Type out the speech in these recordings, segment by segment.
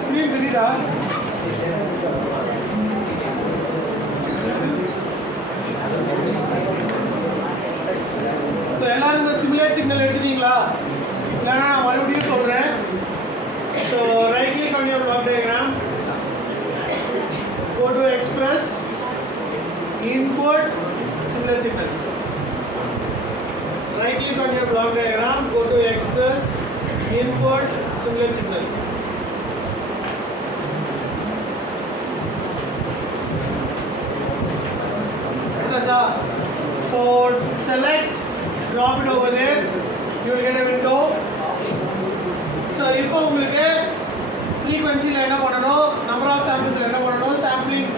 screen தெரியுதா? So எல்லாரும் இந்த சிமுலேட் சிக்னல் எடுத்துட்டீங்களா? இல்லைன்னா நான் மறுபடியும் சொல்கிறேன். So right click on your block diagram, go to express input simulate signal. Right click on your block diagram, go to express input simulate signal. So select, drop it over there, you will get a window. So இப்போ உங்களுக்கு frequency-ல என்ன பண்ணணும், number of samples-ல என்ன பண்ணணும், sampling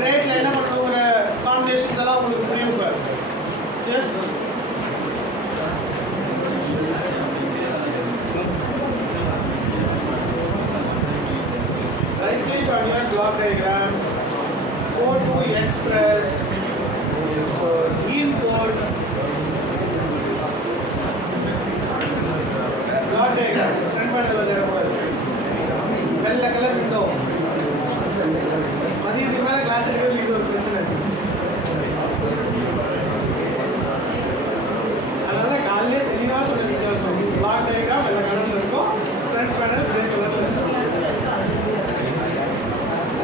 rate-ல என்ன பண்ணணுங்கிற combinations எல்லாம் உங்களுக்கு புரியும். இப்போ yes. Right click on your block diagram, go to express input block diagram. Front panel la jara pora வெள்ளை கலர் விண்டோ. மதியத்துக்கு மேலே கிளாஸ் எடுக்கிறது இது ஒரு பிரச்சனை. அதனால காலையிலே தெளிவாக சொல்ல வித்தியாசம். பிளாக் டயக்ராம் வெள்ளை கலரில் இருக்கும், ஃப்ரண்ட் பேனல் கிரே கலரில் இருக்கும்.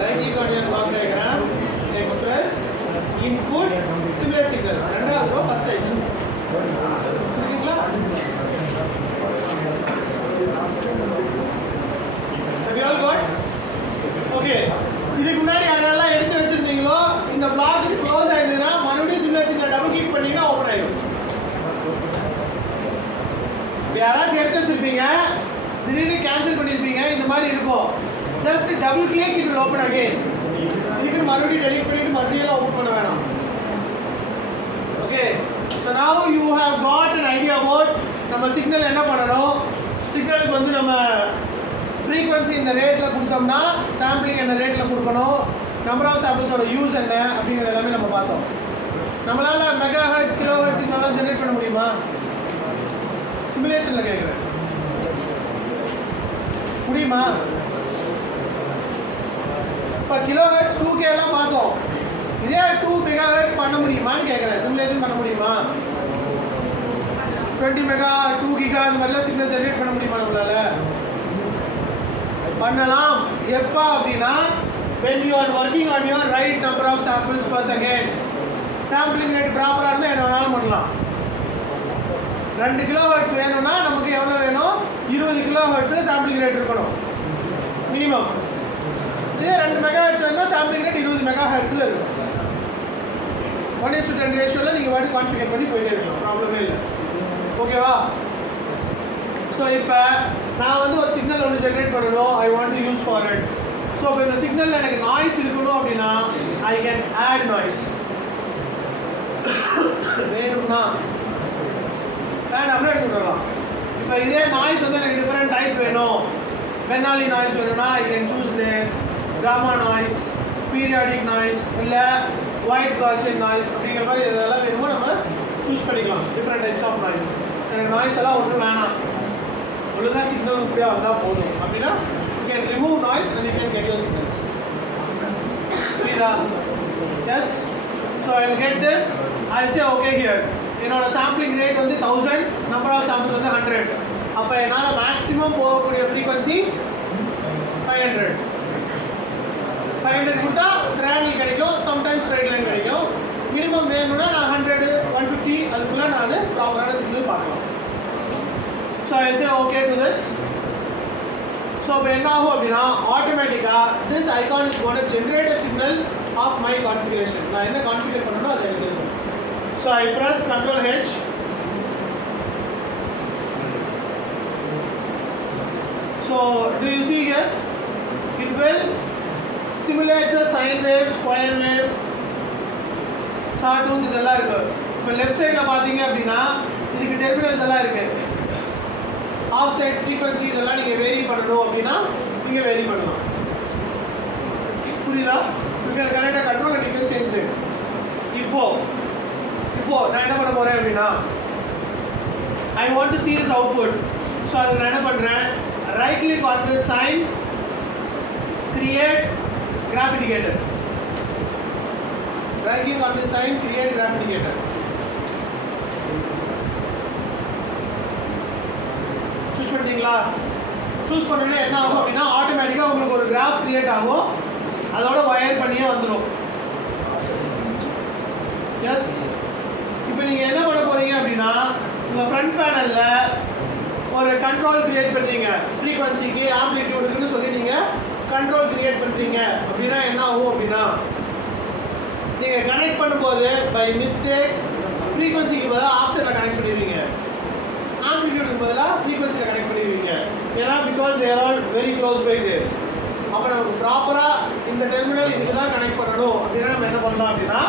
Right click on your block diagram, express input simulate signal. ரெண்டாவது ரோ ஃபர்ஸ்ட் டைப் புரியுங்களா? Have you all got? Okay. இதுக்கு முன்னாடி யாரெல்லாம் எடுத்து வச்சிருந்தீங்களோ இந்த பிளாக் க்ளோஸ் ஆயிடுதுன்னா மறுபடியும் சிமுலேட் சிக்னல் டபுள் கிளிக் பண்ணீங்கன்னா ஓப்பன் ஆயிடும். யாராச்சும் எடுத்து வச்சிருப்பீங்க, திடீர்னு கேன்சல் பண்ணியிருப்பீங்க, இந்த மாதிரி இருக்கும். Just double click it will open again. இதுக்கு மறுபடியும் டெலீட் பண்ணிட்டு மறுபடியும் ஓப்பன் பண்ண வேணாம். Okay. So now you have got an idea about நம்ம சிக்னல் என்ன பண்ணணும். சிக்னலுக்கு வந்து நம்ம ஃப்ரீக்வன்சி இந்த ரேட்டில் கொடுத்தோம்னா சாம்பிளிங் என்ன ரேட்டில் கொடுக்கணும், நம்பர் ஆஃப் சாம்பிள்ஸோட யூஸ் என்ன அப்படிங்கிறது எல்லாமே நம்ம பார்த்தோம். நம்மளால் மெகா ஹெர்ட்ஸ் கிலோ ஹெர்ட்ஸ் சிக்னல்லாம் ஜென்ரேட் பண்ண முடியுமா? சிமுலேஷனில் கேட்குறேன், முடியுமா? இப்போ கிலோ ஹெர்ட்ஸ் 2K எல்லாம் பார்த்தோம். இதே 2 மெகா ஹெர்ட்ஸ் பண்ண முடியுமான்னு கேட்குறேன். சிமுலேஷன் பண்ண முடியுமா? 20 மெகா 2 கிகா அந்த மாதிரிலாம் சிக்னல் ஜென்ரேட் பண்ண முடியுமா நம்மளால்? பண்ணலாம். எப்போ அப்படின்னா when you are working on your right number of samples per second. Sampling rate ப்ராப்பராக இருந்தால் என்ன வேணாலும் பண்ணலாம். 2 கிலோ ஹெர்ட்ஸ் வேணும்னா நமக்கு எவ்வளோ வேணும், 20 கிலோ ஹெர்ட்ஸில் சாம்பிளிங் ரேட் இருக்கணும் மினிமம். இதே 2 மெகா ஹெர்ட்ஸ் வேணும்னா சாம்பிளிங் ரேட் 20 மெகா ஹெர்ட்ஸில் இருக்கும். 1:10 ரேஷியோவில் நீங்கள் வாட்டி கான்ஃபிகர் பண்ணி போயிட்டே இருக்கலாம், ப்ராப்ளமே இல்லை. ஓகேவா? ஸோ இப்போ நான் வந்து ஒரு சிக்னல் ஒன்று ஜென்ரேட் பண்ணணும், ஐ want to use for it. So இப்போ இந்த சிக்னலில் எனக்கு நாய்ஸ் இருக்கணும் அப்படின்னா ஐ கேன் ஆட் நாய்ஸ். வேணும்னா வேண்டாம்னா எடுத்து விடலாம். இப்போ இதே நாய்ஸ் வந்து எனக்கு டிஃப்ரெண்ட் டைப் வேணும், பெனாலி நாய்ஸ் வேணும்னா I can choose gamma noise, periodic noise, இல்லை ஒயிட் காஷியன் நாய்ஸ் அப்படிங்கிற மாதிரி இதெல்லாம் வேணுமோ நம்ம சூஸ் பண்ணிக்கலாம். Different types of noise. எனக்கு நாய்ஸ் எல்லாம் ஒன்றும் வேணாம், ஒழுங்காக சிக்னல் இப்படியா வந்தால் போதும் அப்படின்னா you can remove noise and you can get your signals. புரியுதா? Yes. So I will get this, I will say okay here. என்னோட சாம்பிளிங் ரேட் வந்து 1000, நம்பர் ஆஃப் சாம்பிள்ஸ் வந்து 100. அப்போ என்னால் மேக்ஸிமம் போகக்கூடிய ஃப்ரீக்வன்சி 500. 500 கொடுத்தா ட்ரையாங்கிள் கிடைக்கும், சம்டைம்ஸ் ஸ்ட்ரைட் லைன் கிடைக்கும். மினிமம் வேணும்னா நான் 100, 150 அதுக்குள்ளே நான் ப்ராப்பரான சிக்னல் பார்க்கலாம். So I will say okay to this. So இப்போ என்ன ஆகும் அப்படின்னா ஆட்டோமேட்டிக்காக this icon is going to generate a signal of my configuration. நான் என்ன கான்ஃபிகர் பண்ணணும் அதை எனக்கு இருக்கும். So I press Ctrl H. So do you see here? It will simulate a sine wave, square wave, sawtooth இதெல்லாம் இருக்கு. இப்போ left சைடில் பார்த்தீங்க அப்படின்னா இதுக்கு டெர்மினல்ஸ் எல்லாம் இருக்குது. ஆஃப் சைட் ஃப்ரீக்வன்சி இதெல்லாம் நீங்கள் வேரி பண்ணணும் அப்படின்னா நீங்கள் வேரி பண்ணலாம். புரியுதா? You can connect control and you can change them. இப்போ நான் என்ன பண்ண போகிறேன் அப்படின்னா ஐ want to see this output. So அதுக்கு நான் என்ன பண்ணுறேன், right click on this sign, create graph indicator. Right click on this sign, create graph indicator. Choose பண்ணிட்டீங்களா? சூஸ் பண்ணனே என்ன ஆகும் அப்படின்னா ஆட்டோமேட்டிக்காக உங்களுக்கு ஒரு கிராஃப் கிரியேட் ஆகும், அதோட வயர் பண்ணியே வந்துடும். எஸ், இப்போ நீங்கள் என்ன பண்ண போகிறீங்க அப்படின்னா உங்கள் ஃப்ரண்ட் பேனலில் ஒரு கண்ட்ரோல் கிரியேட் பண்ணுறீங்க. ஃப்ரீக்வன்சிக்கு ஆம்ப்ளிடியூடுக்குன்னு சொல்லி நீங்கள் கண்ட்ரோல் கிரியேட் பண்ணுறீங்க அப்படின்னா என்ன ஆகும் அப்படின்னா நீங்கள் கனெக்ட் பண்ணும்போது பை மிஸ்டேக் ஃப்ரீக்வன்சிக்கு பதிலாக ஆப்ஷனில் கனெக்ட் பண்ணிடுவீங்க, ஆம்ப்ளிடியூடுக்கு பதிலாக ஃப்ரீக்வன்சியில் கனெக்ட் பண்ணிடுவீங்க. ஏன்னா because there all very close by there. அப்போ நமக்கு ப்ராப்பராக இந்த டெர்மினல் இதுக்கு தான் கனெக்ட் பண்ணணும் அப்படின்னா நம்ம என்ன பண்ணலாம் அப்படின்னா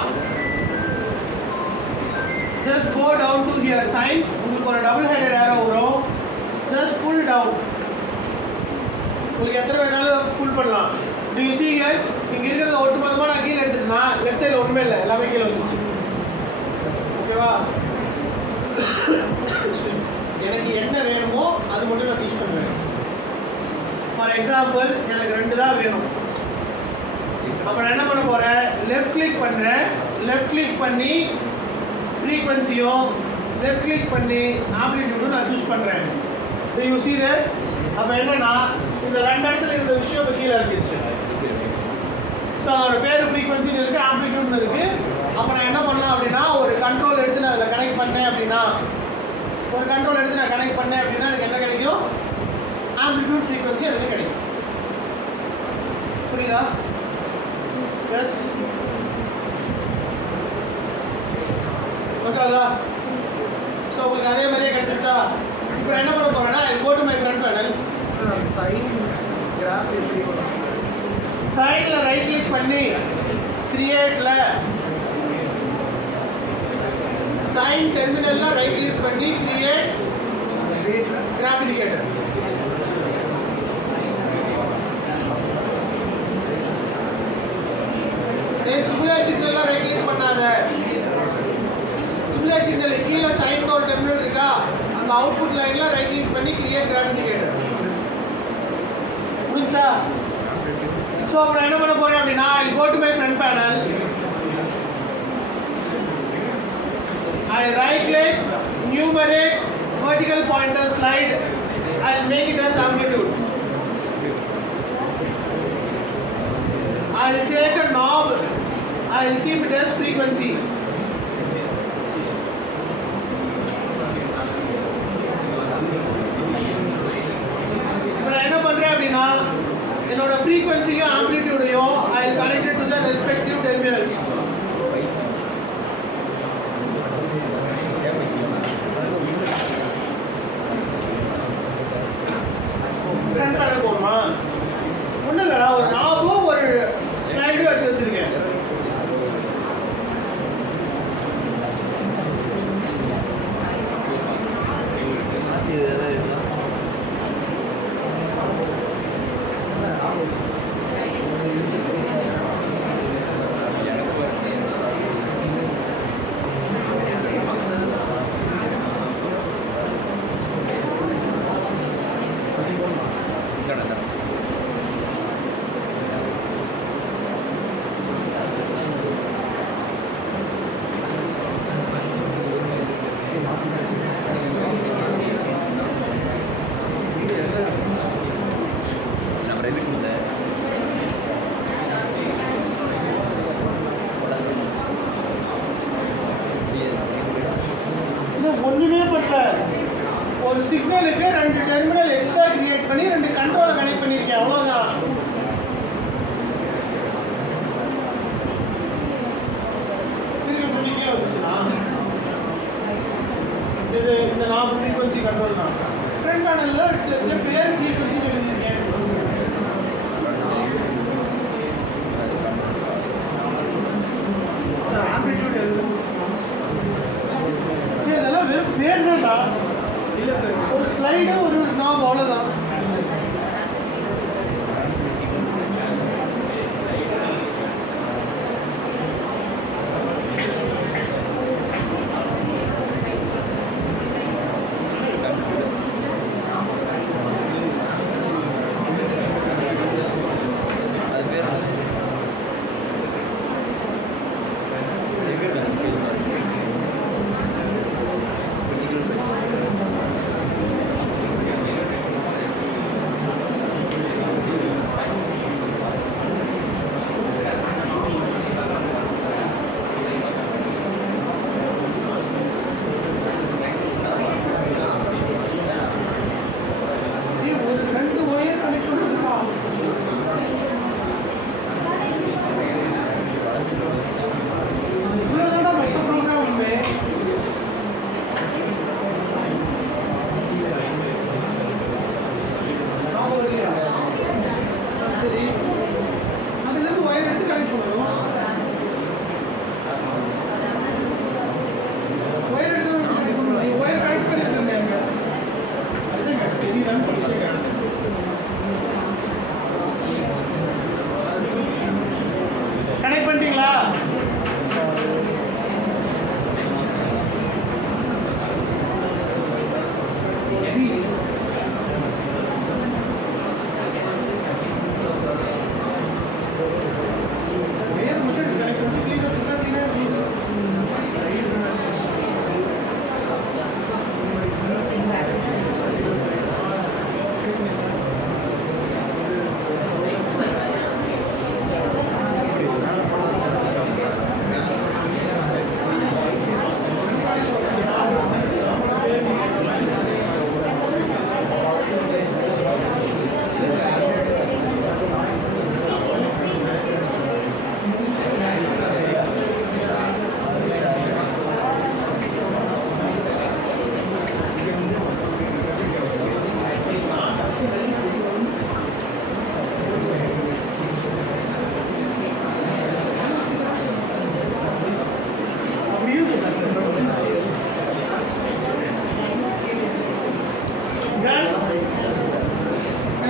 just go down to here sign, உங்களுக்கு ஒரு டபுள் ஹெடட் ஏரோ வரும், just pull down. உங்களுக்கு எத்தனை வேணாலும் புல் பண்ணலாம். do you see here இங்க இருக்கிறத ஒட்டுமொத்தமாக நான் கீழே எடுத்துட்டேன்னா லெஃப்ட் சைடில் ஒன்றுமே இல்லை, எல்லாமே கீழே வந்துச்சு. ஓகேவா? எனக்கு என்ன வேணுமோ அது மட்டும் நான் சூஸ் பண்ணுவேன். ஃபார் எக்ஸாம்பிள் எனக்கு 2 தான் வேணும். அப்போ நான் என்ன பண்ண போகிறேன், லெஃப்ட் கிளிக் பண்ணுறேன், லெஃப்ட் கிளிக் பண்ணி ஃப்ரீக்வன்சியும் லெஃப்ட் கிளிக் பண்ணி ஆம்ப்ளிடியூடும் நான் சூஸ் பண்ணுறேன். You see that? அப்போ என்னன்னா இந்த 2 இடத்துல இந்த விஷயம் இப்போ கீழே இருந்துச்சு. ஸோ அதோட பேர் ஃப்ரீக்வன்சின்னு இருக்குது, ஆம்ப்ளிடியூட்னு இருக்குது. அப்போ நான் என்ன பண்ணலாம் அப்படின்னா ஒரு கண்ட்ரோல் எடுத்து நான் அதில் கனெக்ட் பண்ணேன் அப்படின்னா எனக்கு என்ன கிடைக்கும், ஆம்ப்ளிடியூட் ஃப்ரீக்வன்சி எனக்கு கிடைக்கும். புரியுதா? எஸ், ஓகேதா? ஸோ உங்களுக்கு அதே மாதிரியே கிடச்சிருச்சா? இப்போ என்ன பண்ண போகிறேன்னா go to my front panel. சைடில் ரைட் கிளிக் பண்ணி கிரியேட்டில் சைன் டெர்மினலில் ரைட் கிளிக் பண்ணி கிரியேட் கிராஃப் இண்டிகேட்டர். சிமுலேட் சிக்னலில் ரைட் கிளிக் பண்ணாத, சிமுலேட் சிக்னல் கீழே சைன் ஒரு டெர்மினல் இருக்கா, அந்த அவுட்புட் லைனில் ரைட் கிளிக் பண்ணி கிரியேட் கிராஃப் இண்டிகேட்டர். முடிஞ்சா? ஸோ அப்புறம் என்ன பண்ண போகிறேன் அப்படின்னா I'll go to my front panel, I right click, numeric, vertical pointer slide, I'll make it as amplitude. I'll take a knob, I'll keep it as frequency. இப்போ நான் என்ன பண்ணுறேன் அப்படின்னா என்னோட ஃப்ரீக்வன்சியும் ஆம்ப்ளிடியூடையும் I'll connect it to the respective terminals. Front panel போகணுமா? ஒன்றும் இல்லைடா, ஒரு நாபும் ஒரு ஸ்லைடும் எடுத்து வச்சிருக்கேன். ஒன்றுமே பண்ணல, ஒரு சிக்னலுக்கு 2 டெர்மினல் எக்ஸ்ட்ரா கிரியேட் பண்ணி 2 கண்ட்ரோலை கனெக்ட் பண்ணியிருக்கேன், அவ்வளோதான். ஃப்ரீக்வன்சி வந்துச்சுன்னா இது இந்த நாபு ஃப்ரீக்வன்சி கண்ட்ரோல் தான். ஃப்ரண்ட் பேனலில் எடுத்து வச்சு பேர் ஃப்ரீக்வன்சின்னு எழுதியிருக்கேன். ஆம்ப்ளிடியூட் எழுது. சரி, இதெல்லாம் வெறும் பேர் தான்டா. இல்லை சார், ஒரு ஸ்லைடு ஒரு நாப் அவ்வளோதான்.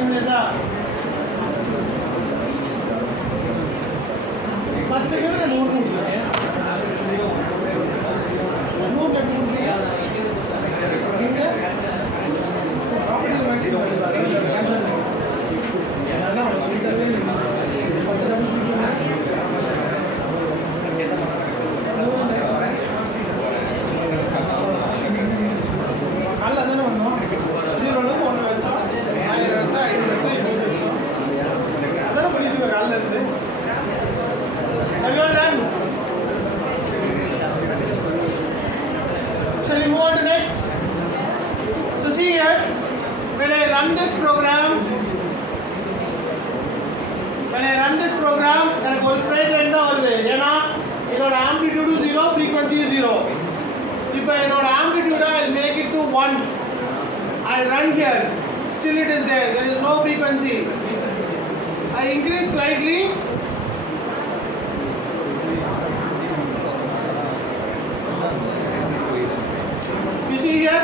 முடியாதா 10 பேர் 100 முடியும் 100 எப்படி முடியும் இங்க ப்ராப்பர்ட்டி மேக்ஸிமம் ஏன்னா நான் சொல்லிட்டே இருக்கேன் 10 காலைல தானே வந்தோம் 0லேருந்து 1 வச்சோம் 1000 வச்சா 500 வச்சா 20 வச்சோம் அதானே பண்ணிட்டு இருக்கோம் காலைல இருந்து everyone done? Shall we move on to next? So see here, when I run this program, எனக்கு ஒரு straight line தான் வருது ஏன்னா இதோட amplitude 0 frequency 0 இப்போ என்னோட amplitude I'll make it to 1 I'll run here still it is there is no frequency I increase slightly you see here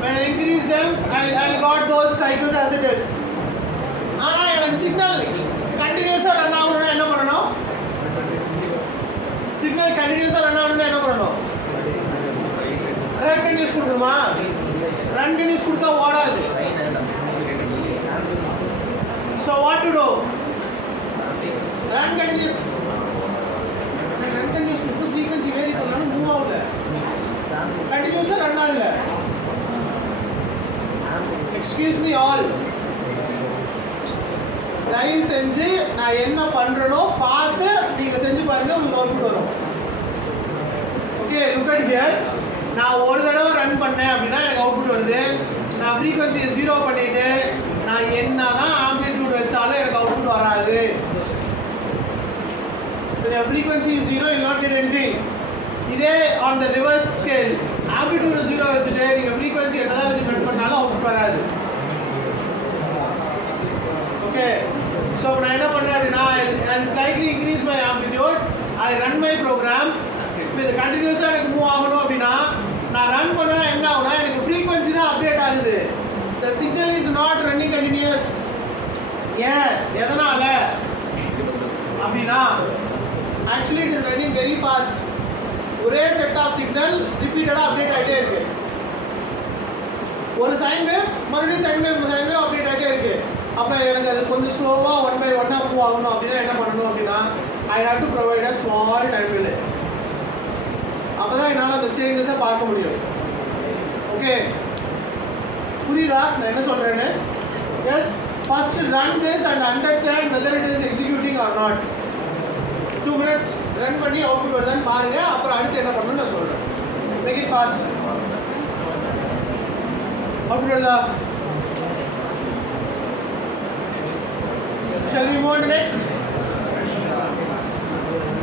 when I increase them I'll got those cycles as it is ஆனா எனக்கு signal கண்டினியூஸா run ஆகணும்னா என்ன பண்ணணும் signal கண்டினியூஸா run ஆகணும்னா என்ன பண்ணணும் ரன் கண்டினியூஸ் கொடுக்கணுமா ரன் கண்டினியூஸ் கொடுத்தா ஓடாது so what to do run continuous கொடுத்து frequency வேரி பண்ணாலும் மூவ் ஆகல கண்டினியூஸா ரன் ஆகல எக்ஸ்கியூஸ் மீ ஆல் தயவு செஞ்சு நான் என்ன பண்றேனோ பார்த்து நீங்க செஞ்சு பாருங்க உங்களுக்கு அவுட்புட் வரும் ஓகே லுக் அட் ஹியர் நான் ஒரு தடவை ரன் பண்ணேன் அப்படின்னா எனக்கு அவுட்புட் வருது நான் ஃப்ரீக்வன்சியை 0 பண்ணிட்டு நான் என்னதான் ஆம்ப்ளிடியூட் வச்சாலும் எனக்கு அவுட்புட் வராது when your frequency is 0 you will not get anything இதே on the reverse scale amplitude 0 வச்சுட்டு நீங்க frequency என்னதான் வச்சு கட் பண்ணாலும் அவுட்புட் வராது ஓகே so நான் என்ன பண்றேன் அப்படினா I'll slightly increase my amplitude I run my program இப்போ இது கண்டினியூஸா எனக்கு மூவ் ஆகணும் அப்படினா நான் ரன் பண்ணனா என்ன ஆகும்னா எனக்கு frequency தான் அப்டேட் ஆகுது the signal is not running continuous ஏன் எதனால அப்படினா actually it is running very fast ஒரே செட் ஆஃப் சிக்னல் ரிப்பீட்டடா அப்டேட் ஆயிட்டே இருக்கு ஒரு சைன் வேவ் மறுபடியும் சைன் வேவ் அப்டேட் ஆயிட்டே இருக்கு அப்ப எனக்கு அது கொஞ்சம் ஸ்லோவா 1 by 1 மூவ் ஆகணும் அப்படினா என்ன பண்ணணும் அப்படினா I have to provide a small time delay அப்பதான் என்னால அந்த சேஞ்சஸை பார்க்க முடியும் ஓகே புரியுதா நான் என்ன சொல்றேன்னு S first run this and understand whether it is executing or not 2 minutes run பண்ணி அவுட்புட் வருதான்னு பாருங்க அப்புறம் அடுத்து என்ன பண்ணணும்னு நான் சொல்றேன் மேக் இட் ஃபாஸ்ட் அவுட்புட் வருதா shall we move on to next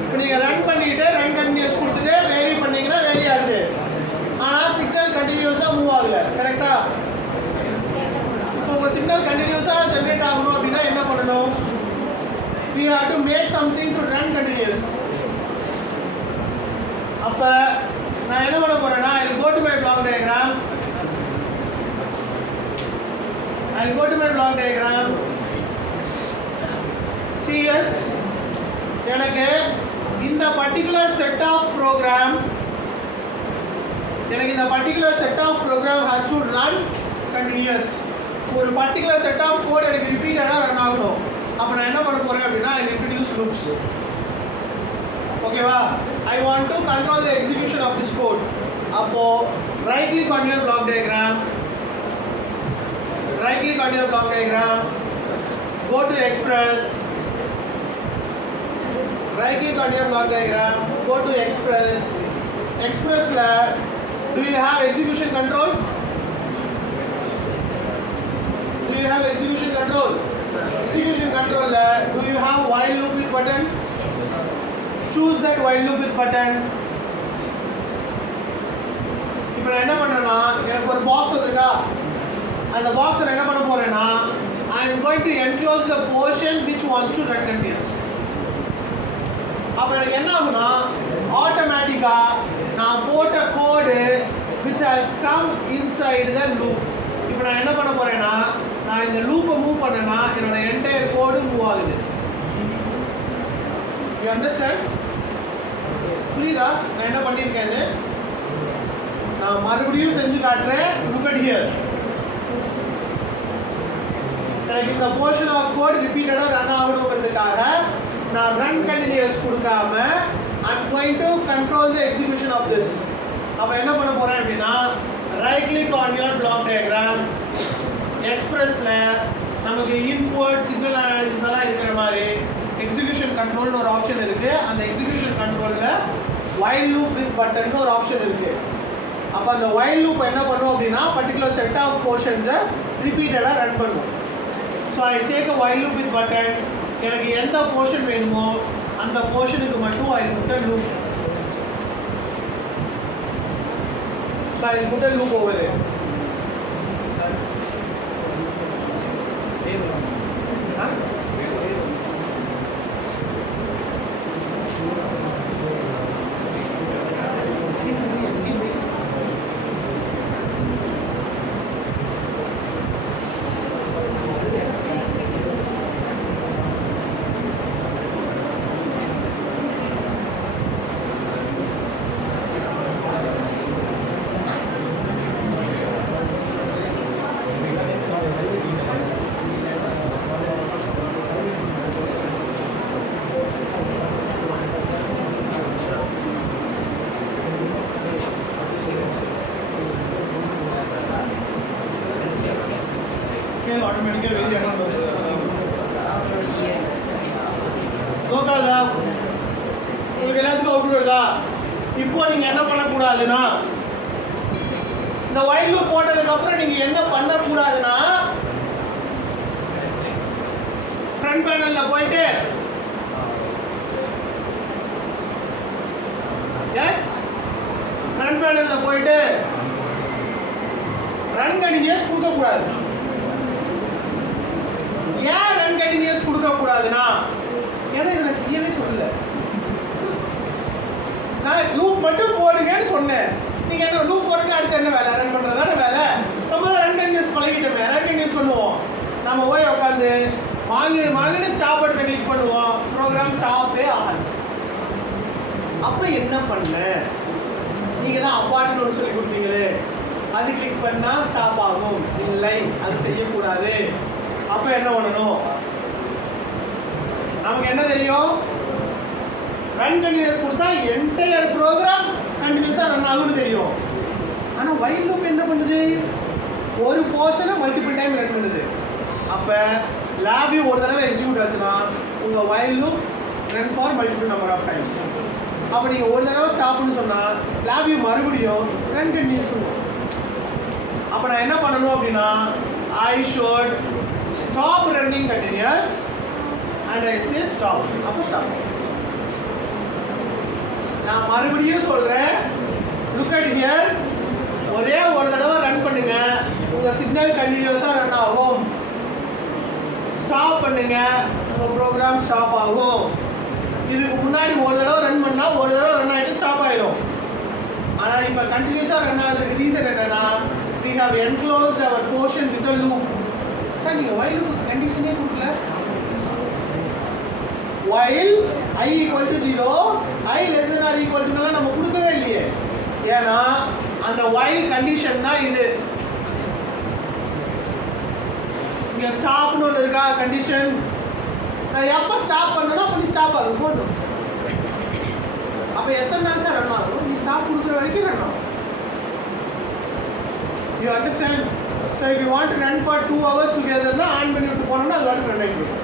இப்போ நீங்க ரன் பண்ணிட்டு ரன் கண்டினியூஸ் கொடுத்துட்டு வேரி பண்ணீங்கன்னா வேரி ஆகுது ஆனா சிக்னல் கண்டினியூஸா மூவ் ஆகல கரெக்ட்டா இப்போ உங்க சிக்னல் கண்டினியூஸா ஜெனரேட் ஆகணும் அப்படினா என்ன பண்ணணும் we have to make something to run continuous அப்ப நான் என்ன பண்ண போறேன்னா I'll go to my block diagram see here எனக்கு இந்த particular set of program has to run continuous ஒரு particular set of code எனக்கு ரிப்பீட்டடா ரன் ஆகணும் அப்ப நான் என்ன பண்ண போறேன் அப்படினா I introduce loops ஓகேவா I want to control the execution of this code அப்போ right click on your block diagram go to express right click on your block diagram go to express la do you have execution control la do you have while loop with button choose that while loop with button இப்போ நான் என்ன பண்றேன்னா எனக்கு ஒரு box வந்திருக்கா அந்த box நான் என்ன பண்ண போறேன்னா I am going to enclose the portion which wants to run continuous அப்ப எனக்கு என்ன ஆகும்னா ஆட்டோமேட்டிக்கா நான் போட்ட code which has come inside the loop இப்போ நான் என்ன பண்ண போறேன்னா நான் நான் இந்த லூப்பை மூவ் பண்ணேன்னா என்னோட என்டையர் கோடு மூவ் ஆகுது. You understand? புரியுதா நான் என்ன பண்ணியிருக்கேன்னு? நான் மறுபடியும் செஞ்சு காட்டுறேன். Look at here. எனக்கு இந்த போர்ஷன் ஆஃப் கோட் ரிப்பீட்டடாக ரன் ஆகணுங்கிறதுக்காக நான் ரன் கண்டினியூஸ் கொடுக்காம I'm going to control the execution of this. அப்போ என்ன பண்ண போகிறேன் அப்படின்னா right click on your block diagram. எக்ஸ்பிரஸில் நமக்கு இன்புட் சிக்னல் அனாலிசிஸ் எல்லாம் இருக்கிற மாதிரி எக்ஸிக்யூஷன் கண்ட்ரோல்னு ஒரு ஆப்ஷன் இருக்குது. அந்த எக்ஸிக்யூஷன் கண்ட்ரோலில் while loop with button ஒரு ஆப்ஷன் இருக்குது. அப்போ அந்த while loop என்ன பண்ணும் அப்படின்னா பர்டிகுலர் செட் ஆஃப் போர்ஷன்ஸை ரிப்பீட்டடாக ரன் பண்ணும். So I take a while loop with button. எனக்கு எந்த போர்ஷன் வேணுமோ அந்த போர்ஷனுக்கு மட்டும் I put a loop. So I put a loop over there. automatically very நோக்காதா உங்களுக்கு எல்லாத்துக்கும் அவுட் வருதா? இப்போ நீங்க என்ன பண்ணக்கூடாதுன்னா இந்த வைல் லூப் போட்டதுக்கு அப்புறம் நீங்க என்ன பண்ணக்கூடாதுன்னா ஃப்ரண்ட் பேனல்ல போயிட்டு எஸ் ஃப்ரண்ட் பேனல்ல போயிட்டு ரன் கண்டினியூஸ் கொடுக்க கூடாது. ஏன் ரன் கண்டினியூஸ் கொடுக்க கூடாதுன்னா ஏன்னா இதை நான் செய்யவே சொல்லல. நான் லூப் மட்டும் போடுங்கன்னு சொன்னேன். நீங்க என்ன லூப் போடுங்க அடுத்து என்ன வேலை? ரன் பண்றதான வேலை. நம்ம தான் ரன் கண்டினியூஸ் பழகிட்டோமே. ரன் கண்டினியூஸ் பண்ணுவோம். நம்ம போய் உட்காந்து வாங்குன்னு ஸ்டாப் பட்டனை கிளிக் பண்ணுவோம். ப்ரோக்ராம் ஸ்டாப்பே ஆகாது. அப்போ என்ன பண்ண? நீங்க தான் அப்பார்ட்னு ஒன்று சொல்லி கொடுத்தீங்களே, அது கிளிக் பண்ணா ஸ்டாப் ஆகும். இல்லை, அது செய்யக்கூடாது. அப்போ என்ன பண்ணணும்? நமக்கு என்ன தெரியும்? ரன் கண்டினியூஸ் கொடுத்தா என்டையர் ப்ரோக்ராம் கண்டினியூஸாக ரன் ஆகும்னு தெரியும். ஆனால் வைல் லூப் என்ன பண்ணுது? ஒரு போர்ஷனை மல்டிபிள் டைம் ரன் பண்ணுது. அப்போ லேப் வியூ ஒரு தடவை எக்ஸிக்யூட் ஆச்சுன்னா உங்கள் while loop run for multiple number of times. அப்போ நீங்கள் ஒரு தடவை ஸ்டாப்னு சொன்னால் லேப் வியூ மறுபடியும் ரன் கண்டினியூஸ் பண்ணும். அப்போ நான் என்ன பண்ணணும் அப்படின்னா I should stop running continuous and I say stop. அப்போ stop. நான் மறுபடியும் சொல்றேன், look at here. ஒரே ஒரு தடவை ரன் பண்ணுங்க, உங்க சிக்னல் கண்டினியூஸா ரன் ஆகும். ஸ்டாப் பண்ணுங்க, உங்க ப்ரோக்ராம் ஸ்டாப் ஆகும். இதுக்கு முன்னாடி ஒரு தடவை ரன் பண்ணா ஒரு தடவை ரன் ஆகிட்டு ஸ்டாப் ஆயிடும். ஆனால் இப்போ கண்டினியூஸா ரன் ஆகிறதுக்கு ரீசன் என்னன்னா we have enclosed our portion with a loop. Sir நீங்கள் while loop கண்டிஷனே கொடுக்கல. while I equal to 0, I less than or equal to நம்ம கொடுக்கவே இல்லையே. ஏன்னா அந்த while கண்டிஷன் தான் இது. இங்கே ஸ்டாப்னு ஒன்று இருக்கா கண்டிஷன். நான் எப்போ ஸ்டாப் பண்ணணும் அப்போ நீ ஸ்டாப் ஆகும் போதும். அப்போ எத்தனை நாள் சார் ரன் ஆகும்? நீ ஸ்டாப் கொடுக்குற வரைக்கும் ரன் ஆகும். You understand? So if you want to run for 2 hours together, na on menu to போனோம்னா அது வாட்டுக்கு ரன் ஆகிடும்.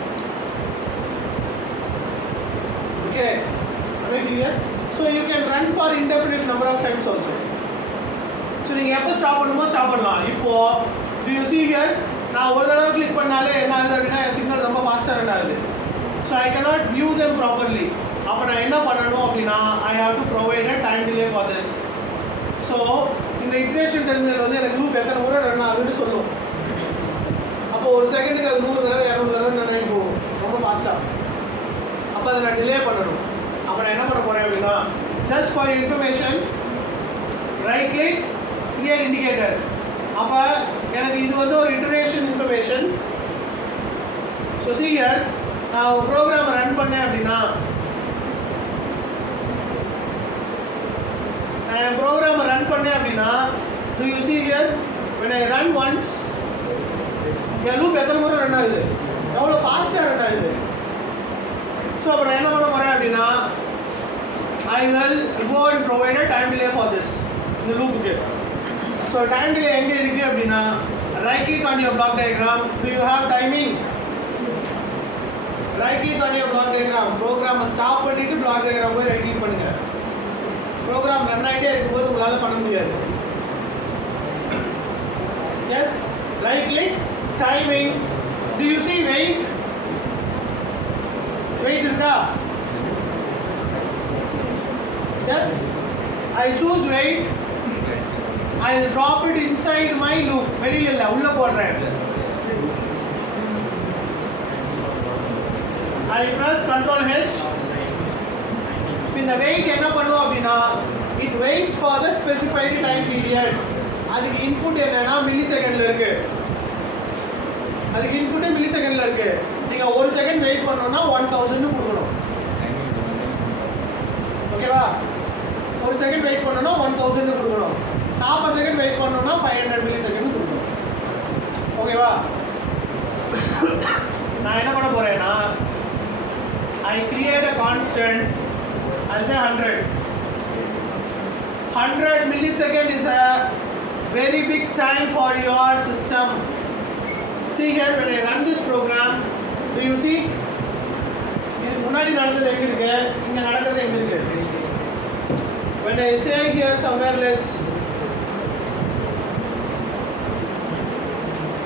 Okay, am I clear? So you can run for indefinite number of times also. So நீங்க எப்போ stop பண்ணுமோ stop பண்ணலாம். இப்போ do you see here? நான் ஒரு தடவை கிளிக் பண்ணாலே என்ன ஆகுது அப்படின்னா சிக்னல் ரொம்ப ஃபாஸ்ட்டாக ரன் ஆகுது. So I cannot view them properly. அப்போ நான் என்ன பண்ணணும் அப்படின்னா I have to provide a time delay for this. So இந்த இட்ரேஷன் டெர்மினல் வந்து எனக்கு லூப் எத்தனை முறை ரன் ஆகுதுன்னு சொல்லும். அப்போ ஒரு செகண்டுக்கு அது 100 தடவை 200 தடவை ரன் ஆகி போகும் ரொம்ப ஃபாஸ்ட்டாக. அப்போ அதை நான் டிலே பண்ணணும். அப்போ நான் என்ன பண்ண போகிறேன் அப்படின்னா just for information right click create indicator. அப்போ எனக்கு இது வந்து ஒரு iteration information. So see here நான் ஒரு ப்ரோக்ராம் ரன் பண்ணேன் அப்படின்னா do you see here when I run once N loop எத்தனை முறை ரன் ஆகுது, எவ்வளோ ஃபாஸ்ட்டாக ரன் ஆகுது. ஸோ அப்போ நான் என்ன பண்ண போகிறேன் அப்படின்னா I will go and provide a time delay for this இந்த லூப்புக்கு. ஸோ டைம் டிலே எங்கே இருக்குது அப்படின்னா right click on your block diagram. Do you have timing? right click on your block diagram. ப்ரோக்ராமை ஸ்டாப் பண்ணிவிட்டு block diagram போய் right click பண்ணுங்கள். Program run ஆகிட்டே இருக்கும்போது உங்களால் பண்ண முடியாது. Yes, right click, timing. Do you see wait? Wait irukka? Yes, I choose wait. I'll drop it inside my loop. வெளியில இல்ல, உள்ள போடுறேன். I press Ctrl H. இந்த wait என்ன பண்ணும் அப்படின்னா it waits for the specified time period. அதுக்கு input என்னன்னா மில்லி செகண்ட்ல இருக்கு. அதுக்கு இன்புட்டே மில்லி செகண்ட்ல இருக்கு. நீங்க 1 செகண்ட் வெயிட் பண்ணனும்னா 1000 னு கொடுக்கணும். ஓகேவா? 1 செகண்ட் வெயிட் பண்ணனும்னா 1000 னு கொடுக்கணும். half a second வெயிட் பண்ணனும்னா 500 மில்லி செகண்ட் கொடுக்கணும். ஓகேவா? நான் என்ன பண்ண போறேன்னா I create a constant. I'll say 100. 100 millisecond is a very big time for your system. See here when I run this program, do you see? இது முன்னாடி நடந்தது எங்க இருக்கு, இங்க நடக்கிறது எங்க இருக்கு. When I say here somewhere less,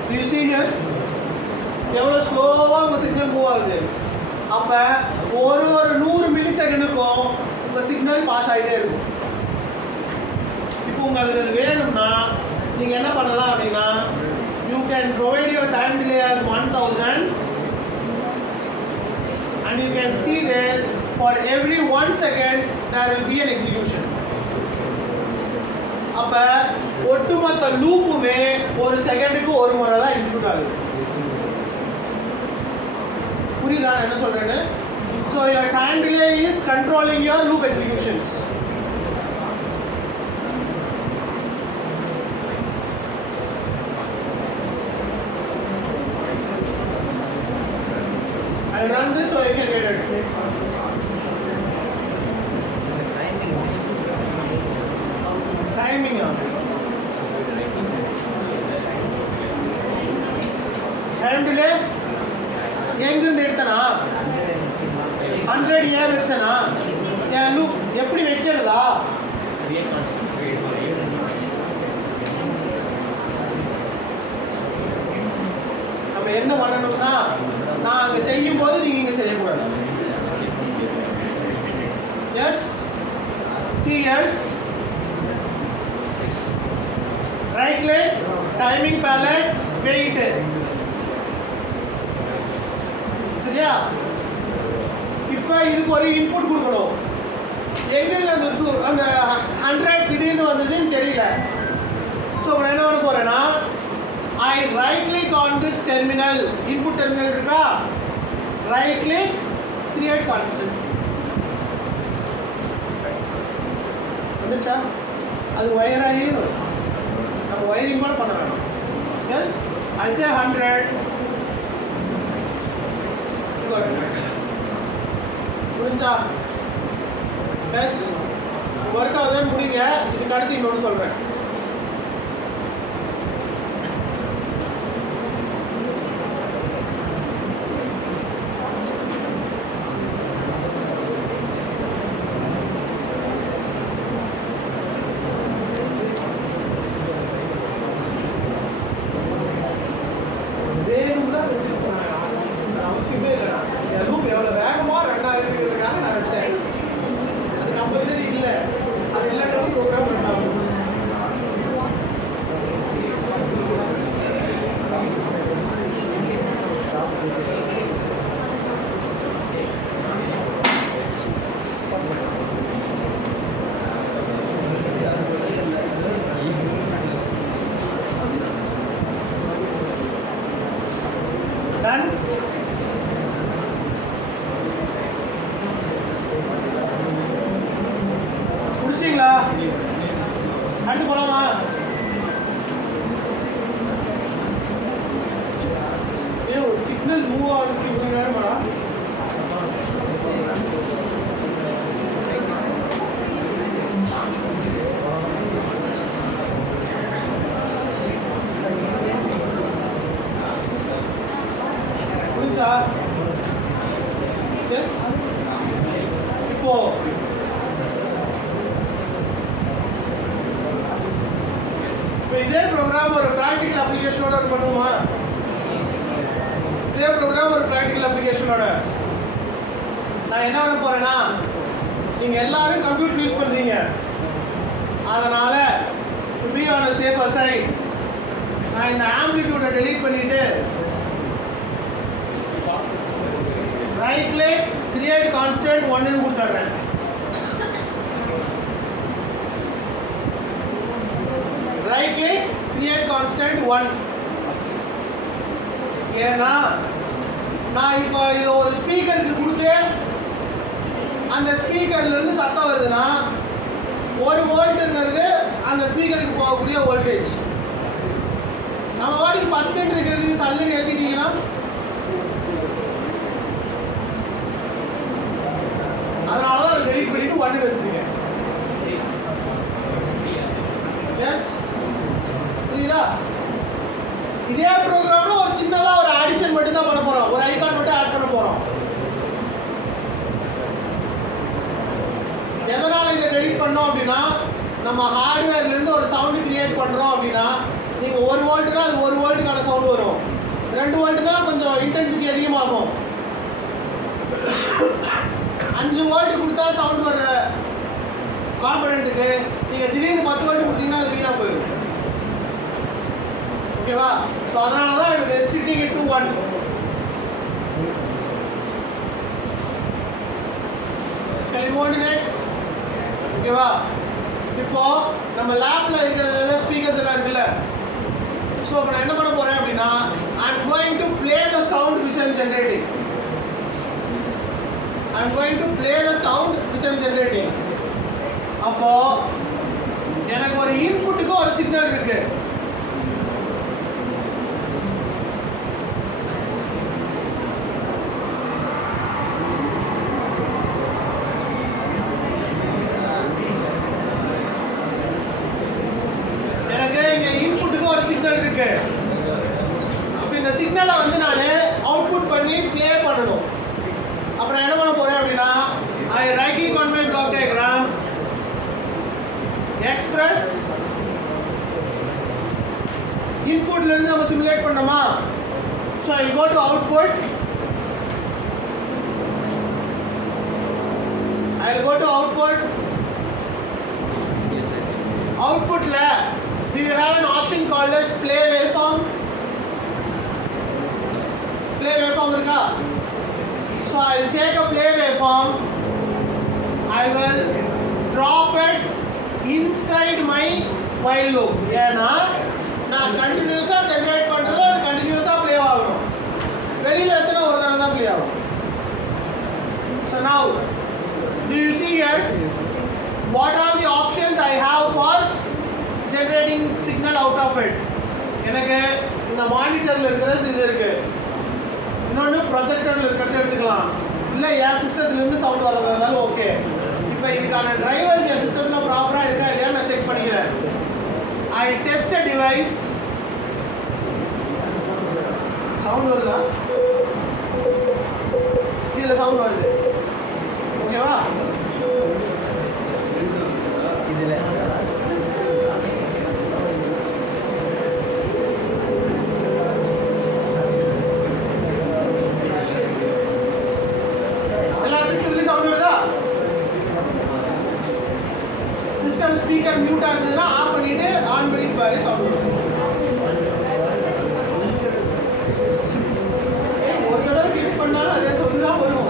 do you see here? எவ்வளவு ஸ்லோவா உங்க சிக்னல் மூவ் ஆகுது. அப்ப ஒரு 100 மில்லி செகண்டுக்கும் உங்க சிக்னல் பாஸ் ஆகிட்டே இருக்கும். இப்போ உங்களுக்கு அது வேணும்னா நீங்க என்ன பண்ணலாம் அப்படின்னா you can provide your time delay as 1000 and you can see there for every 1 second there will be an execution. அப்ப ஒட்டுமொத்த லூப்புமே ஒரு செகண்டுக்கு ஒரு முறை தான் எக்ஸிக்யூட் ஆகுது. புரியுதா என்ன சொல்றேன்னு? So your time delay is controlling your loop executions. I run this so you can get it. Timing. Time delay எங்கிருந்து எடுத்தனா 100 ஏன் வச்சனா என் லூப் எப்படி வைக்கிறதா நம்ம என்ன பண்ணணும்னா நான் அங்க செய்யும் போது நீங்க இங்க செய்யக்கூடாது. Yes see here right click timing palette wait சரியா? இப்போ இதுக்கு ஒரு இன்புட் கொடுக்கணும். எங்கிருந்து அந்த 100 திடீர்னு வந்ததுன்னு தெரியல. ஸோ நான் என்ன பண்ண போறேன்னா I right click on this terminal, input terminal இருக்கா, right click create constant. வந்துச்சா? அது வயர் ஆகி நம்ம வயரிங் கூட பண்ண வேணும். Yes I'll say 100. புரிஞ்சா? எஸ் ஒர்க் ஆகுதுன்னு முடிங்க. இதுக்கு அடுத்து இன்னொன்று சொல்கிறேன். அவசியமே இல்லைடா. என் லூப் எவ்வளோ வேகமாக ரன் ஆகுதுங்கிறதுக்காக நான் வச்சேன். அது கம்பல்சரி இல்லை. அது இல்லைனாலும் ப்ரோக்ராம் ரன் ஆகும். Done? சிக்னல் மூவ் ஆகுறதுக்கு இவ்வளோ நேரமாடா? புரிஞ்சா? எஸ். இப்போ இதே ப்ரோக்ராம் ஒரு ப்ராக்டிக்கல் அப்ளிகேஷனோட பண்ணுவோமா? இதே ப்ரோக்ராம் ஒரு ப்ராக்டிக்கல் அப்ளிகேஷனோட நான் என்ன பண்ண போறேன்னா, நீங்க எல்லாரும் கம்ப்யூட்டர் யூஸ் பண்றீங்க, அதனால to be on a safer side நான் இந்த ஆம்ப்ளிடியூட டெலீட் பண்ணிட்டு ரைட் கிளிக் கிரியேட் கான்ஸ்டன்ட் 1 ன்னு கொடுத்துறேன். Right click create constant 1. ஏன்னா நான் இப்போ இது ஒரு ஸ்பீக்கருக்கு கொடுத்து அந்த ஸ்பீக்கர்ல இருந்து சத்தம் வருதுன்னா 1 வோல்ட்டுங்கிறது அந்த ஸ்பீக்கருக்கு போகக்கூடிய வோல்டேஜ். நம்ம வாடிக்கு 10 இருக்கிறது சல்லுன்னு ஏற்றிட்டீங்கன்னா அதனால தான் அதை டெலீட் பண்ணிட்டு 1 வச்சிருக்கேன். எஸ், புரியுதா? இதே ப்ரோக்ராம்ல ஒரு சின்னதா ஒரு ஆடிஷன் மட்டும் தான் பண்ண போறோம், ஒரு ஐகான் மட்டும் ஆட் பண்ண போறோம். எதனால இதை டெலீட் பண்ணோம் அப்படின்னா, நம்ம ஹார்ட்வேர்ல இருந்து ஒரு சவுண்ட் கிரியேட் பண்றோம் அப்படின்னா, நீங்க 1 வோல்ட்னா அது 1 வோல்ட்டுக்கான சவுண்ட் வரும், 2 வோல்ட்னா கொஞ்சம் இன்டென்சிட்டி அதிகமாகும், 5 வோல்ட் கொடுத்தா சவுண்ட் வர்ற காம்பனன்ட்டுக்கு நீங்க திடீர்னு 10 வோல்ட் கொடுத்தீங்கன்னா அது வீணா போயிடும். ஓகேவா? ஸோ அதனால தான் இது restricting it to 1. Shall we move on to next? ஓகேவா? இப்போ நம்ம லேப்ல இருக்கிறதுல ஸ்பீக்கர்ஸ் எல்லாம் இருக்குல்ல, ஸோ இப்போ நான் என்ன பண்ண போறேன் அப்படின்னா, I'm going to play the sound which I'm generating. I'm going to play the sound which I'm generating. அப்போ எனக்கு ஒரு இன்புட்டுக்கு ஒரு சிக்னல் இருக்கு. அப்போ இந்த சிக்னலை வந்து நான் அவுட்புட் பண்ணி ப்ளே பண்ணணும். அப்புறம் என்ன பண்ண போறேன் அப்படின்னா, I right click on my block diagram, express இன்புட்ல இருந்து நம்ம சிமுலேட் பண்ணோமா, so I go to output, I go to output. அவுட்புட்ல do you have an option called as play waveform? Play waveform irukka? So I will take a play waveform, I will drop it inside my while loop. ஏன்னா நான் கண்டினியூஸா generate பண்றது அது கண்டினியூஸா play ஆகும், வெளியில வச்சா ஒரு தடவை தான் ப்ளே ஆகும். So now do you see here what are the options I have for generating signal out of it? எனக்கு இந்த மானிட்டர்ல இருக்கிறது இது இருக்கு, இன்னொன்று ப்ரொஜெக்டர்ல இருக்கிறது எடுத்துக்கலாம், இல்லை என் சிஸ்டத்துல இருந்து சவுண்ட் வரதாலும் ஓகே. இப்போ இதுக்கான டிரைவர்ஸ் என் சிஸ்டத்தில் ப்ராப்பராக இருக்கா இல்லையா நான் செக் பண்ணிக்கிறேன். ஐ டெஸ்ட் அ டிவைஸ். சவுண்ட் வருதா? இதில் சவுண்ட் வருது, ஓகேவா? இதில் ஸ்பீக்கர் மியூட்டா இருந்ததுன்னா ஆஃப் பண்ணிட்டு ஆன் பண்ணிட்டு பாரு சவுண்ட் வரும். ஒரு தடவை கிளிக் பண்ணாலும் அதே சவுண்ட் தான் வரும்.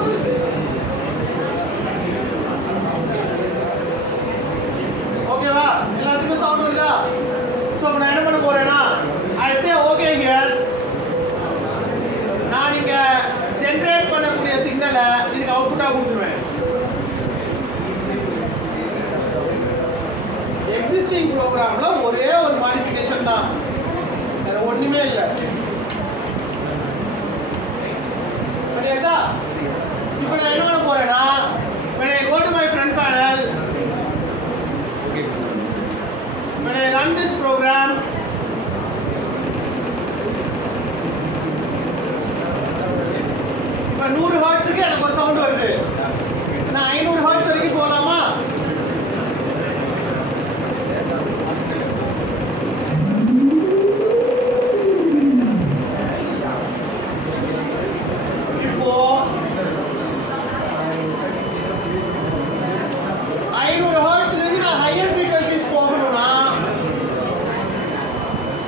ஓகேவா? எல்லாத்துக்கும் சவுண்ட் வருதா? ஸோ இப்போ நான் என்ன பண்ண போறேன்னா, ஐ சே ஓகே ஹியர், நான் இங்க ஜென்ரேட் பண்ணக்கூடிய சிக்னலை இதுக்கு அவுட்புட்டாக கொடுத்துருவேன். எக்ஸிஸ்டிங் ப்ரோக்ராம்ல ஒரே ஒரு மாடிஃபிகேஷன் தான், வேற ஒண்ணுமே இல்லை. program. இப்போ 100 ஹெர்ட்ஸுக்கு எனக்கு ஒரு சவுண்ட் வருது. நான் 500 ஹெர்ட்ஸ் வரைக்கும் போகலாமா? இப்போ 500 ஹெர்ட்ஸ்லேருந்து நான் ஹையர் ஃப்ரீக்வன்சிஸ் போகணும்னா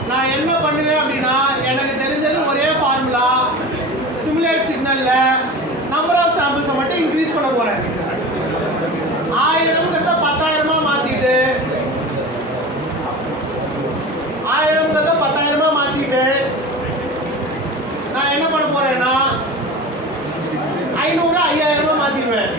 நான் என்ன பண்ணுவேன் அப்படின்னா, எனக்கு தெரிஞ்சது ஒரே ஃபார்முலா. சிமுலேட் சிக்னல்ல நம்பர் ஆஃப் சாம்பிள்ஸை மட்டும் இன்க்ரீஸ் பண்ண போறேன். 1000ங்கிறத 10,000 மாத்திட்டு 1000ங்கிறத 10,000 மாத்திட்டு நான் என்ன பண்ண போறேன்னா 500 5000 மாத்திடுவேன்.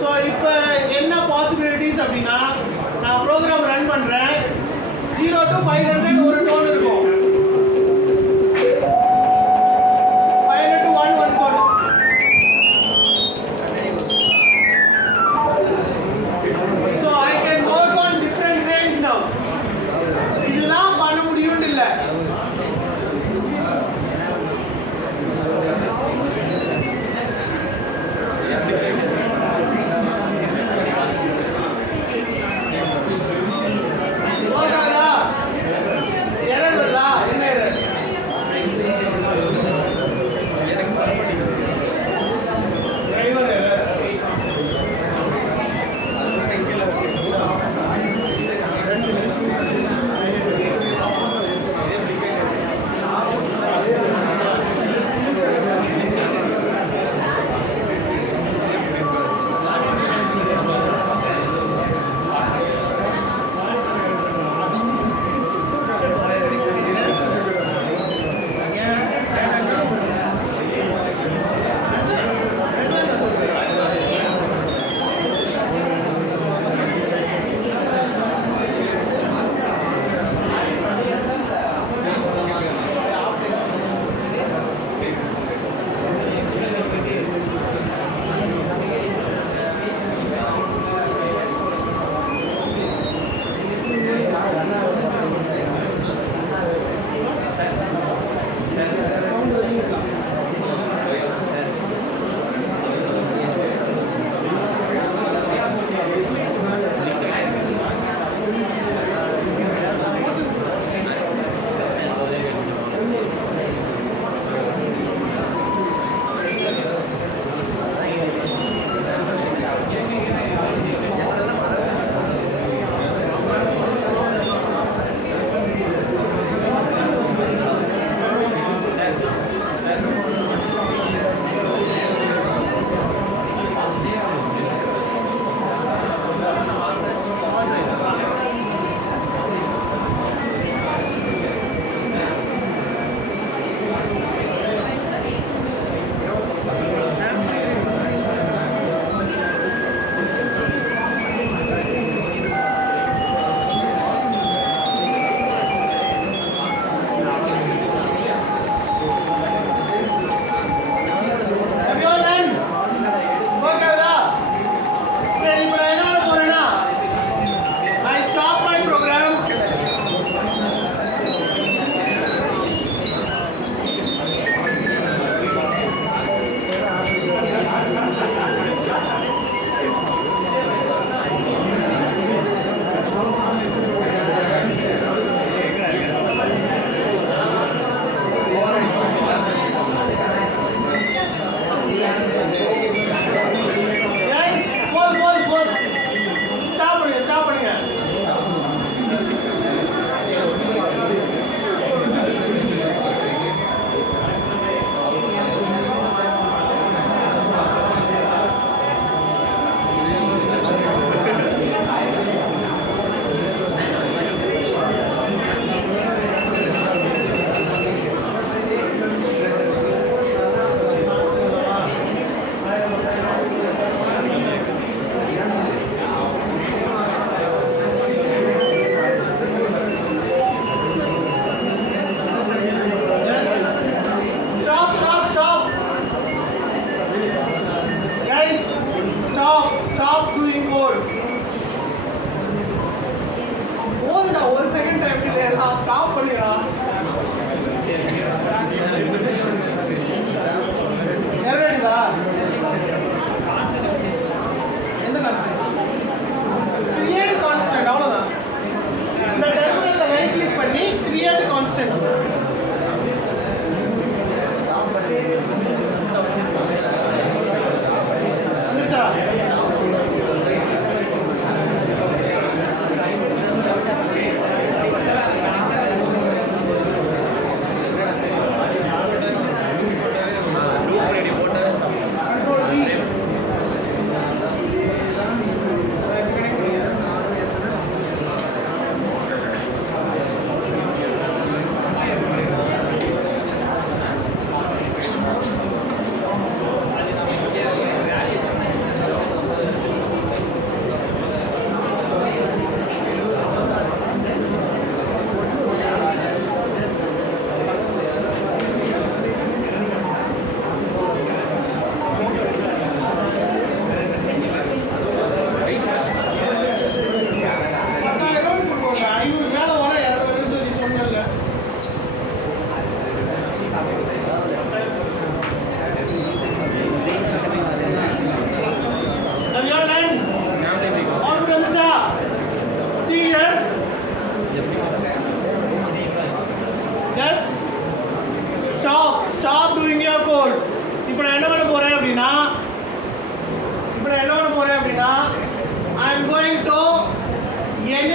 ஸோ இப்போ என்ன பாசிபிலிட்டிஸ் அப்படின்னா, நான் ப்ரோக்ராம் ரன் பண்ணுறேன். 0 to 500 ஒரு டோன் இருக்கும். 500 to 1 ஒரு tone. So I can work on different range now. இதுதான் பண்ண முடியும்னு இல்லை.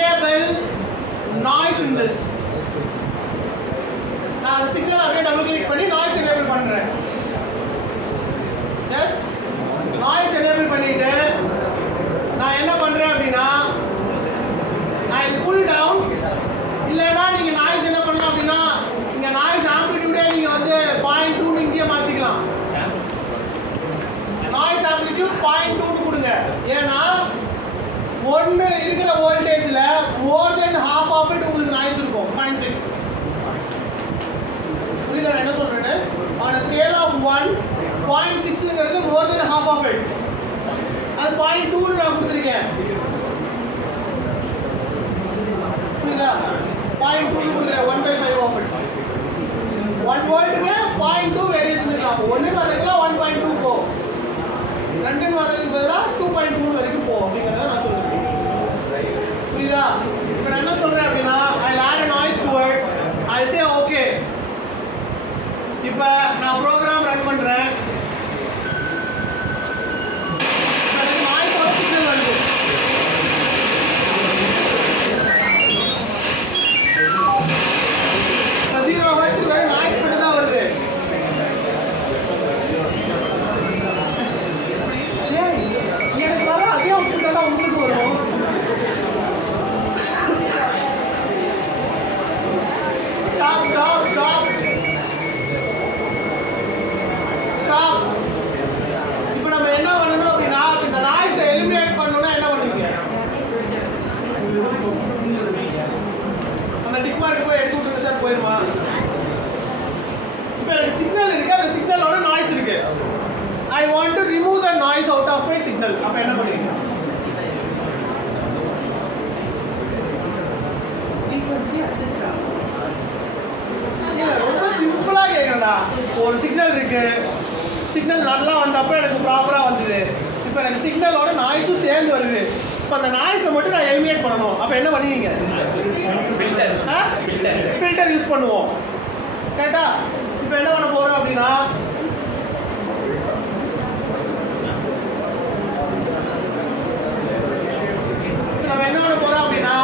enable noise in this. நான் அந்த சிக்னல் அப்படியே டபுள் கிளிக் பண்ணி நாய்ஸ் எனேபிள் பண்றேன். எஸ், நாய்ஸ் எனேபிள் பண்ணிட்டு நான் என்ன பண்றேன் அப்படின்னா I will pull down. இல்லைன்னா நீங்க நாய்ஸ் என்ன பண்ணலாம் அப்படின்னா இங்க நாய்ஸ் ஆம்பிளிட்யூடே நீங்க வந்து 0.2 ன்னு இங்கே மாத்திக்கலாம். நாய்ஸ் ஆம்பிளிட்யூட் 0.2 ன்னு கொடுங்க. ஏன்னா ஒன்னு இருக்கிற வோல்டேஜ்ல மோர் தென் ஹாஃப் ஆஃப் இட் உங்களுக்கு நாய்ஸ் இருக்கும். 0.6. புரியுதா என்ன சொல்றேன்னு? on a scale of 1, 0.6ங்கிறது more than half of it. அது 0.2 ன்னு நான் கொடுத்திருக்கேன். புரியுதா? 0.2 ன்னு கொடுக்கிறேன். 1/5 of it. 1 வோல்ட்டுக்கு 0.2 வேரியேஷன் இருக்கலாம். 1 வரதுக்குலாம் 1.2 போ. 2 வரதுக்கு பதிலா 2.2 வரைக்கும் போ அப்படிங்கறத நான் சொல்றேன். புரியுதா? இப்போ நான் என்ன சொல்றேன் அப்படின்னா I'll add a noise to it. I'll say okay. இப்போ நான் ப்ரோக்ராம் ரன் பண்றேன். எனக்கு நாய்ஸோட சிக்னல் வருது. இப்போ 0 ஹெர்ட்ஸ் வரை நாய்ஸ் மட்டும் தான் வருது. ஏய், எனக்கு வர அதே அவுட்புட் தான் உங்களுக்கு வரும். Stop stop stop stop. இப்போ நம்ம என்ன பண்ணணும் அப்படின்னா இந்த நாய்ஸை எலிமினேட் பண்ணணும்னா என்ன பண்ணுவீங்க? அந்த டிக் மார்க் போய் எடுத்து விட்டுருங்க சார், போயிருமா? இப்போ எனக்கு சிக்னல் இருக்கு, அந்த சிக்னலோட நாய்ஸ் இருக்கு. I want to remove the noise out of my signal. அப்போ என்ன பண்ணுவீங்க? ஃப்ரீக்வென்சி அட்ஜஸ்ட் ஆகும். ரொம்ப சிம்பிளா கேட்குறேன்டா. ஒரு சிக்னல் இருக்கு, சிக்னல் நல்லா வந்தப்போ எனக்கு ப்ராப்பராக வந்தது. இப்போ எனக்கு சிக்னலோட நாய்ஸும் சேர்ந்து வருது. இப்போ அந்த நாய்ஸை மட்டும் நான் எலிமினேட் பண்ணணும். அப்போ என்ன பண்ணுவீங்க? ஃபில்டர் யூஸ் பண்ணுவோம். கேட்டா இப்போ என்ன பண்ண போகிறோம் அப்படின்னா நம்ம என்ன பண்ண போகிறோம் அப்படின்னா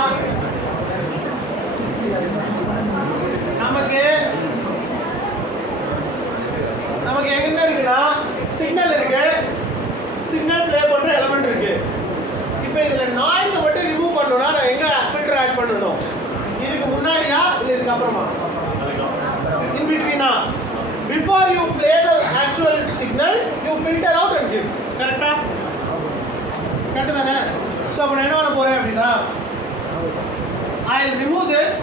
நமக்கு எங்க இருக்குன்னா சிக்னல் இருக்கு, சிக்னல் ப்ளே பண்ற எலிமெண்ட் இருக்கு. இப்போ இதுல நாய்ஸை மட்டும் ரிமூவ் பண்ணனும்னா நான் எங்க ஃபில்டர் ஆட் பண்ணனும்? இதுக்கு முன்னாடியா இல்ல இதுக்கு அப்புறமா? இன் பிட்வீனா. Before you play the actual signal, you filter out and give. கரெக்ட்டா? கரெக்ட் தானே? சோ அப்ப நான் என்ன பண்ண போறேன் அப்படினா I'll remove this.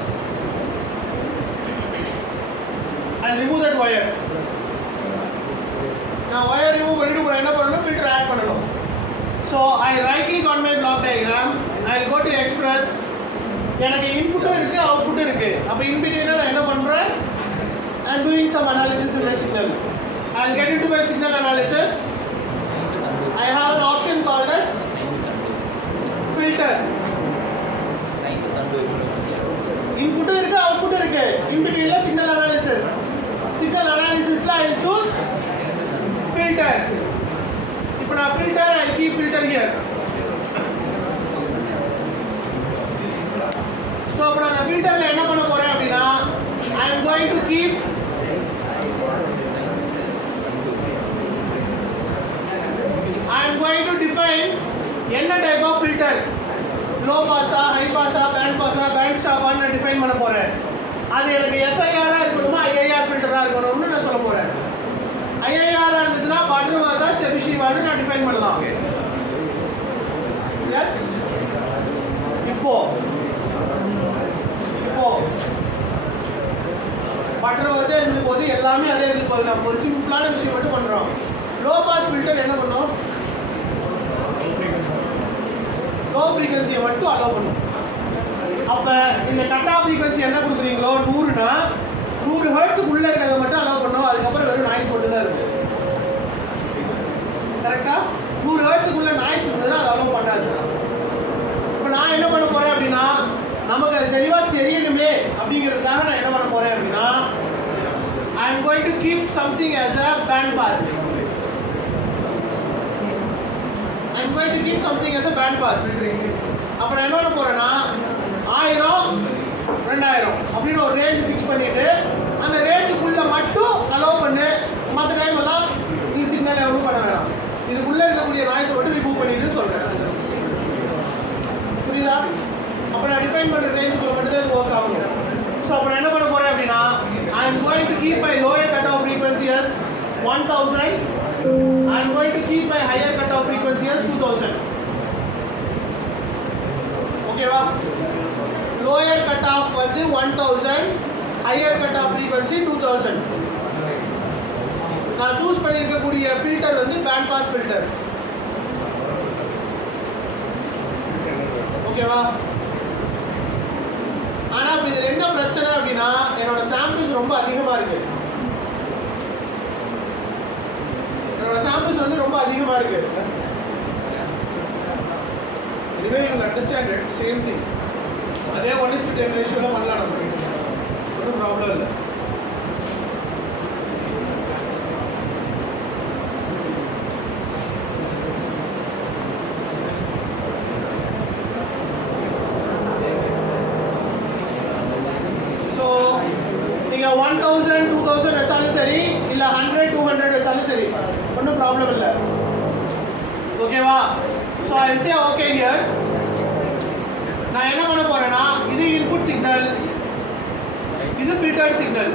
I'll remove that wire. நான் wire remove பண்ணிட்டு நான் என்ன பண்ணனும்? filter add பண்ணனும். So I right click on my block diagram. I'll go to express. எனக்கு இன்புட்டும் இருக்கு, அவுட்புட்டும் இருக்கு. அப்ப in between நான் என்ன பண்றேன்? I'm doing some analysis in my signal. I'll get into my signal analysis. I have an option called as filter. Input irukku, output irukku. In between la signal analysis. Signal analysis la I'll choose filter. Ipo na filter, I'll keep filter here. So appo na filter la enna panna poren appadina I am going to keep define என்ன type of filter, low pass ah, high pass ah, band pass ah, band stop ஆ நான் define பண்ண போறேன். அது எனக்கு FIR ஆ இருக்கணுமா IIR filter ஆ இருக்கணும்னு நான் சொல்ல போறேன். IIR ஆ இருந்துச்சுனா பட்டர்வர்த் செபிஷிவான்னு நான் define பண்ணலாம். எஸ். இப்போ பட்டர்வர்த் இருந்து போது எல்லாமே அதே இருக்கு போது நம்ம ஒரு சிம்பிளான விஷயம் மட்டும் பண்றோம். லோ பாஸ் ஃபில்டர் என்ன பண்ணும்? லோ ஃப்ரீக்வென்சியை மட்டும் அலோவ் பண்ணும். அப்போ இந்த கட் ஆஃப் ஃப்ரீக்வென்சி என்ன கொடுக்குறீங்களோ 100னா 100 ஹெர்ட்ஸுக்குள்ளே இருக்கிறத மட்டும் அலோவ் பண்ணும். அதுக்கப்புறம் வெறும் நாய்ஸ் மட்டும் தான் இருக்கும். கரெக்டாக 100 ஹெர்ட்ஸுக்குள்ளே நாய்ஸ் இருந்ததுன்னா அதை அலோவ் பண்ணாது. இப்போ நான் என்ன பண்ண போகிறேன் அப்படின்னா நமக்கு அது தெளிவாக தெரியணுமே அப்படிங்கிறதுக்காக நான் என்ன பண்ண போகிறேன் அப்படின்னா I am going to keep something as a band pass. I am going to keep something as a band pass. அப்போ நான் என்ன பண்ண போகிறேன்னா அப்படின்னு ஒரு ரேஞ்ச் ஃபிக்ஸ் பண்ணிட்டு அந்த ரேஞ்சுக்குள்ள மட்டும் அலோவ் பண்ணு. மற்ற டைம் எல்லாம் நீ சிக்னல் எவ்வளவு பண்ண வேணாம். இதுக்குள்ள இருக்கக்கூடிய நாய்ஸை மட்டும் ரிமூவ் பண்ணிடுன்னு சொல்றேன். புரியுதா? அப்போ நான் டிஃபைன் பண்ணுற ரேஞ்சுக்குள்ள மட்டும் தான் இது ஒர்க் ஆகும். ஸோ அப்போ நான் என்ன பண்ண போறேன் அப்படின்னா I am going to keep my lower cutoff frequency as 1000. I am going to keep my higher cutoff frequency as 2000. ஓகேவா? lower cutoff வந்து 1000, higher cutoff frequency 2000. நான் சூஸ் பண்ணியிருக்கக்கூடிய ஃபில்டர் வந்து பேண்ட் பாஸ் ஃபில்டர். ஓகேவா? ஆனா இப்போ இதில் என்ன பிரச்சனை அப்படின்னா என்னோட சாம்பிள்ஸ் ரொம்ப அதிகமாக இருக்கு. என்னோட சாம்பிள்ஸ் வந்து ரொம்ப அதிகமாக இருக்கு. Anyway, you will understand it. Same thing. அதே 1:10 ரேஷியோல பண்ணலாம் நம்ம. ஒன்றும் ப்ராப்ளம் இல்லை. ஸோ நீங்கள் 1000, 2000 வச்சாலும் சரி, இல்லை 100, 200 வச்சாலும் சரி, ஒன்றும் ப்ராப்ளம் இல்லை. ஓகேவா? So I will say okay here. நான் என்ன பண்ண போறேன்னா இது இன்புட் சிக்னல், இது ஃபில்டர்ட் சிக்னல்.